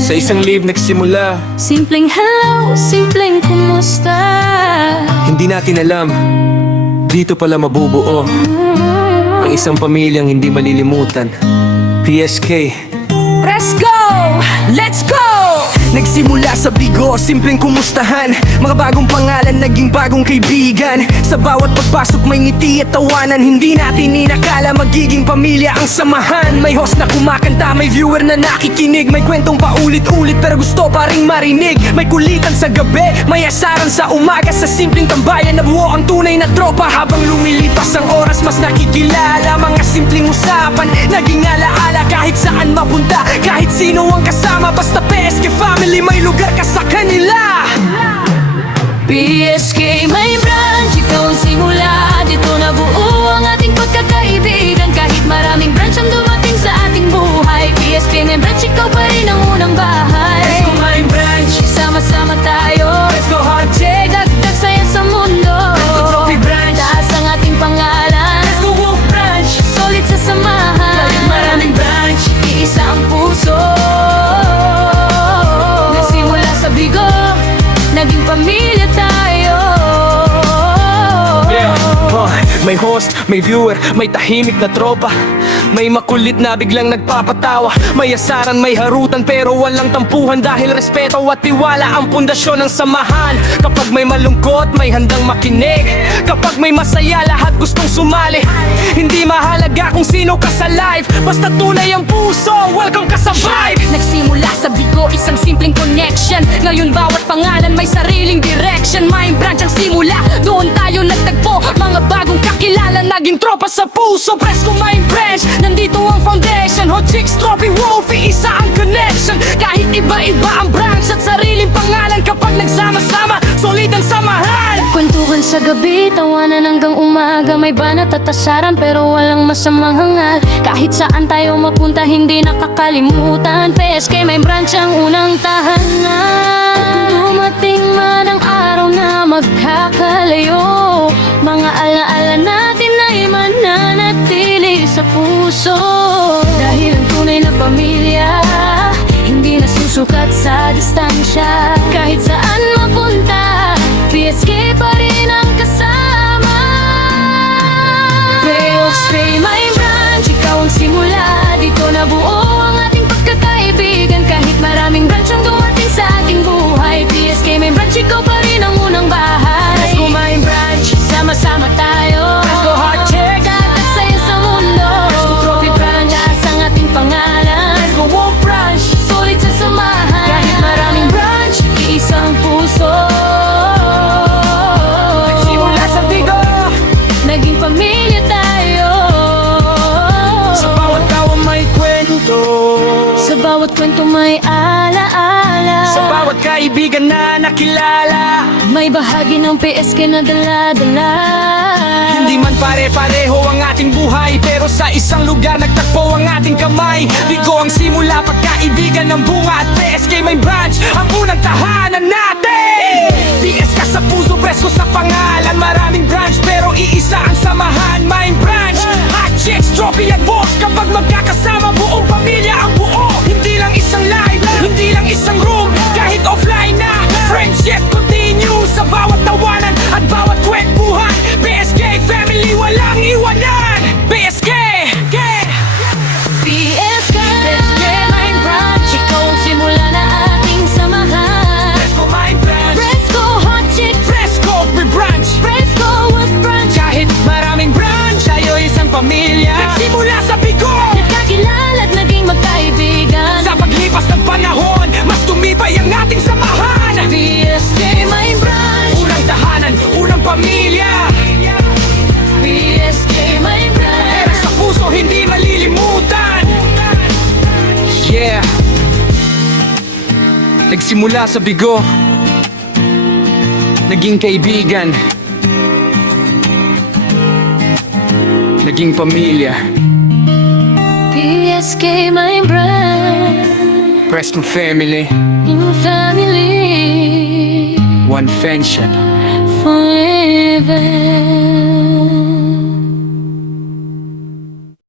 Sa isang live nagsimula, Simpleng hello, simpleng kumusta. hindi natin alam, dito pala mabubuo ang isang pamilyang hindi malilimutan. PSK. Let's go! Let's go! Nagsimula sa bigo, simpleng kumustahan. Mga bagong pangalan, naging bagong kaibigan. Sa bawat pagpasok may ngiti at tawanan. Hindi natin inakala magiging pamilya ang samahan. May host na kumakanta, may viewer na nakikinig. May kwentong paulit-ulit pero gusto pa ring marinig. May kulitan sa gabi, may asaran sa umaga. Sa simpleng tambayan nabuo ang tunay na tropa. Habang lumilipas ang oras, mas nakikilala. Mga simpleng usapan, naging alaala. Kahit saan mapunta, kahit sino ang kasama. Basta PSK family, may lugar ka sa kanila. PSK may branch, ikaw ang simula. Dito nabuo ang ating pagkakaibigan. Kahit maraming branch ang dumating sa ating buhay, PSK may branch, ikaw pa rin ang unang bahay. Let's go my branch, Sama-sama tayo, let's go hard check. dagdag saya sa mundo. Let's go trophy branch, Taas ang ating pangalan, let's go wolf branch. solid sa samahan. Kahit maraming branch, iisa ang puso. Nagsimula sa bigo, naging pamilya tayo. May host, may viewer, may tahimik na tropa. May makulit na biglang nagpapatawa. May asaran, may harutan pero walang tampuhan. Dahil respeto at tiwala ang pundasyon ng samahan. Kapag may malungkot, may handang makinig. Kapag may masaya, lahat gustong sumali. Hindi mahalaga kung sino ka sa live, basta tunay ang puso, welcome ka sa vibe. Nagsimula sa bigo, isang simpleng connection. Ngayon bawat pangalan may sariling direction. May branch ang simula, doon tayo nagtagpo. Mga bagong kakilala, naging tropa sa puso. Presko may branch, nandito ang foundation. Hot chicks, trophy, wolfie, isa ang connection. Kahit iba-iba ang branch at sariling pangalan, kapag nagsama-sama, solid ang samahan. Kwentuhan sa gabi, tawanan hanggang umaga. May banat at asaran pero walang masamang hangal. Kahit saan tayo mapunta, hindi nakakalimutan. PSK may branch ang unang tahanan. Dumating man ang araw na magkakalayo, mga alaala natin ay mananatili sa puso. Dahil ang tunay na pamilya, hindi nasusukat sa distansya. Kahit saan mapunta, PSK pa rin ang kasama. PSK may branch, ikaw ang simula. Dito nabuo ang ating pagkakaibigan. Kahit maraming branch ang dumating sa ating buhay, PSK may branch, ikaw pa rin ang unang bahay. Let's go my branch, Sama-sama tayo, let's go hard check. dagdag saya sa mundo. Let's go trophy branch, Taas ang ating pangalan, let's go wolf branch. solid sa samahan. Kahit maraming branch, isang puso. Nagsimula sa bigo, Naging pamilya tayo. sa bawat tawa may kwento. Sa bawat kwento may alaala. Sa bawat kaibigan na nakilala. May bahagi ng PSK na dala-dala. Hindi man pare-pareho ang ating buhay, pero sa isang lugar nagtagpo ang ating kamay. Bigo ang simula, pagkaibigan ng bunga. At PSK may branch, ang unang tahanan natin. PSK sa puso, presko sa pangalan. Maraming branch pero iisa ang samahan. May branch, hot chicks, trophy at box. Kapag magkakasama, buong pamilya ang buo. Hindi lang isang live, hindi lang isang room. Kahit offline na, friendship continue. Sa bawat tawanan at bawat kwentuhan, PSK family, walang iwanan. PSK, PSK may branch, ikaw ang simula na ating samahan. Let's go my branch, Fresco hot chick, Fresco branch. Fresco with branch. Kahit maraming branch, tayo isang pamilya. Nagsimula sa bigo, Nagkakilala at naging magkaibigan. sa paglipas ng panahon, mas tumibay ang ating samahan. PSK may branch, Unang tahanan, unang pamilya. PSK may branch. Pero sa puso hindi malilimutan. Yeah. Nagsimula sa bigo, naging kaibigan, naging pamilya. PSK may branch, Preston family, in family one friendship. forever.